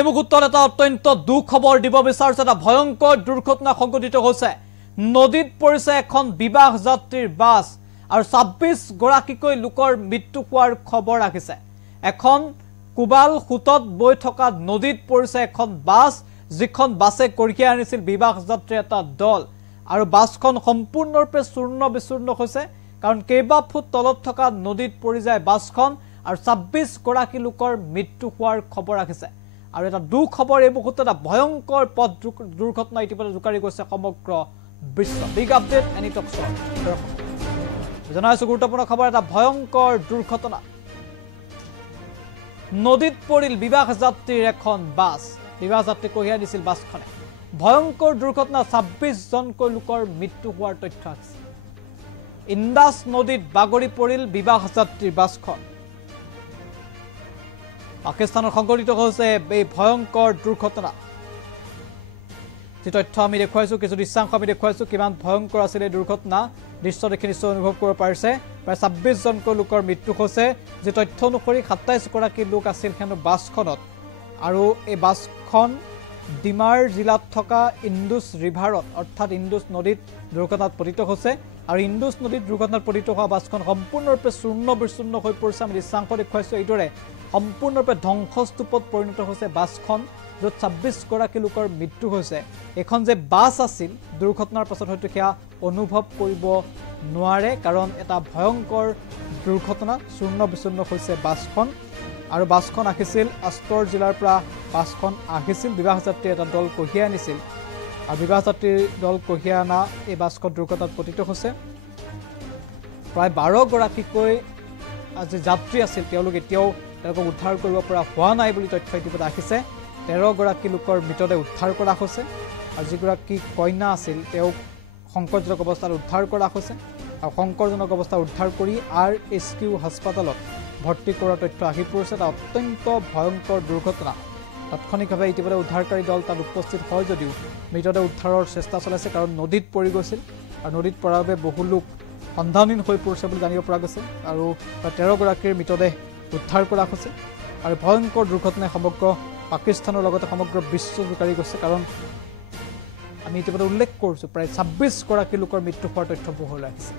এই মুহূৰ্তত এটা অত্যন্ত দুখ খবৰ দিব বিচাৰিছে। এটা ভয়ংকৰ দুৰ্ঘটনা সংঘটিত হৈছে। নদীত পৰিছে এখন বিবাহ যাত্ৰীৰ বাছ আৰু ২৬ গৰাকীকৈ লোকৰ মৃত্যু হোৱাৰ খবৰ আহিছে। এখন কুবাল খুটত বৈ থকা নদীত পৰিছে এখন বাছ, যিখন বাছে কঢ়িয়াই আনিছিল বিবাহ যাত্ৰীৰ এটা দল আৰু বাছখন সম্পূৰ্ণৰূপে চূৰ্ণ বিচূৰ্ণ হৈছে, কাৰণ কেইবা ফুট তলত থকা নদীত পৰি যায় বাছখন আৰু ২৬ গৰাকী লোকৰ মৃত্যু হোৱাৰ খবৰ আহিছে। আৰু এটা দুখ খবৰ, এই মুহূৰ্তত এটা ভয়ংকৰ পথ দুৰ্ঘটনা ইতিমধ্যে জোকাৰি গৈছে সমগ্ৰ বিশ্ব। বিগ আপডেট এনি টকছৰ জনাইছো গুৰুত্বপূৰ্ণ খবৰ, এটা ভয়ংকৰ দুৰ্ঘটনা। নদীত পৰিল বিবাহ যাত্ৰীৰ এখন বাছ, বিবাহ যাত্ৰী কঢ়িয়াই দিছিল বাছখনে। ভয়ংকৰ দুৰ্ঘটনা, ২৬ জনকৈ লোকৰ মৃত্যু হোৱাৰ তথ্য আছে। ইন্দাস নদীত বাগৰি পৰিল বিবাহ যাত্ৰীৰ বাছখন। পাকিস্তানত সংঘটিত হৈছে এই ভয়ংকৰ দুৰ্ঘটনা। যি তথ্য আমি দেখুৱাইছো, কিছু দৃশ্যাংশ আমি দেখুৱাইছো, কিমান ভয়ংকৰ আছিল এই দুৰ্ঘটনা। দৃশ্য দেখি নিশ্চয় অনুভৱ কৰিব পাৰিছে। প্ৰায় ২৬ জনকৈ লোকৰ মৃত্যু হৈছে। যি তথ্য অনুসৰি ২৭ গৰাকী লোক আছিল হেনো বাছখনত। আৰু এই বাছখন ডিমাৰ জিলাত থকা ইন্দুছ ৰিভাৰত, অৰ্থাৎ ইন্দুছ নদীত দুৰ্ঘটনাত পতিত হৈছে। আৰু ইন্দুছ নদীত দুৰ্ঘটনাত পতিত হোৱা বাছখন সম্পূৰ্ণৰূপে চূৰ্ণ বিচূৰ্ণ হৈ পৰিছে। আমি দৃশ্যাংশ দেখুৱাইছোঁ। এইদৰে সম্পূৰ্ণৰূপে ধ্বংসস্তূপত পৰিণত হৈছে বাছখন, য'ত ২৬ গৰাকী লোকৰ মৃত্যু হৈছে। এখন যে বাছ আছিল, দুৰ্ঘটনাৰ পাছত হয়তো সেয়া অনুভৱ কৰিব নোৱাৰে, কাৰণ এটা ভয়ংকৰ দুৰ্ঘটনা, চূৰ্ণ বিচূৰ্ণ হৈছে বাছখন। আৰু বাছখন আহিছিল আস্তৰ জিলাৰ পৰা, বাছখন আহিছিল বিবাহ যাত্ৰী এটা দল কঢ়িয়াই আনিছিল। আৰু বিবাহ যাত্ৰীৰ দল কঢ়িয়াই অনা এই বাছখন দুৰ্ঘটনাত পতিত হৈছে। প্ৰায় ১২ গৰাকীকৈ যি যাত্ৰী আছিল তেওঁলোক এতিয়াও তেওঁলোকক উদ্ধাৰ কৰিব পৰা হোৱা নাই বুলি তথ্য ইতিমধ্যে আহিছে। ১৩ গৰাকী লোকৰ মৃতদেহ উদ্ধাৰ কৰা হৈছে। আৰু যিগৰাকী কন্যা আছিল তেওঁক সংকটজনক অৱস্থাত উদ্ধাৰ কৰা হৈছে। আৰু সংকটজনক অৱস্থাত উদ্ধাৰ কৰি RSQ হাস্পাতালত ভৰ্তি কৰাৰ তথ্য আহি পৰিছে। এটা অত্যন্ত ভয়ংকৰ দুৰ্ঘটনা। তাৎক্ষণিকভাৱে ইতিমধ্যে উদ্ধাৰকাৰী দল তাত উপস্থিত হয় যদিও মৃতদেহ উদ্ধাৰৰ চেষ্টা চলাইছে, কাৰণ নদীত পৰি গৈছিল। আৰু নদীত পৰাৰ বাবে বহু লোক সন্ধানহীন হৈ পৰিছে বুলি জানিব পৰা গৈছে। আৰু প্ৰায় ১৩ গৰাকীৰ মৃতদেহ উদ্ধাৰ কৰা হৈছে। আৰু ভয়ংকৰ দুৰ্ঘটনাই সমগ্ৰ পাকিস্তানৰ লগতে সমগ্ৰ বিশ্ব জোকাৰি গৈছে, কাৰণ আমি ইতিমধ্যে উল্লেখ কৰিছোঁ প্ৰায় ২৬ গৰাকী লোকৰ মৃত্যু হোৱাৰ তথ্য পোহৰলৈ আহিছে।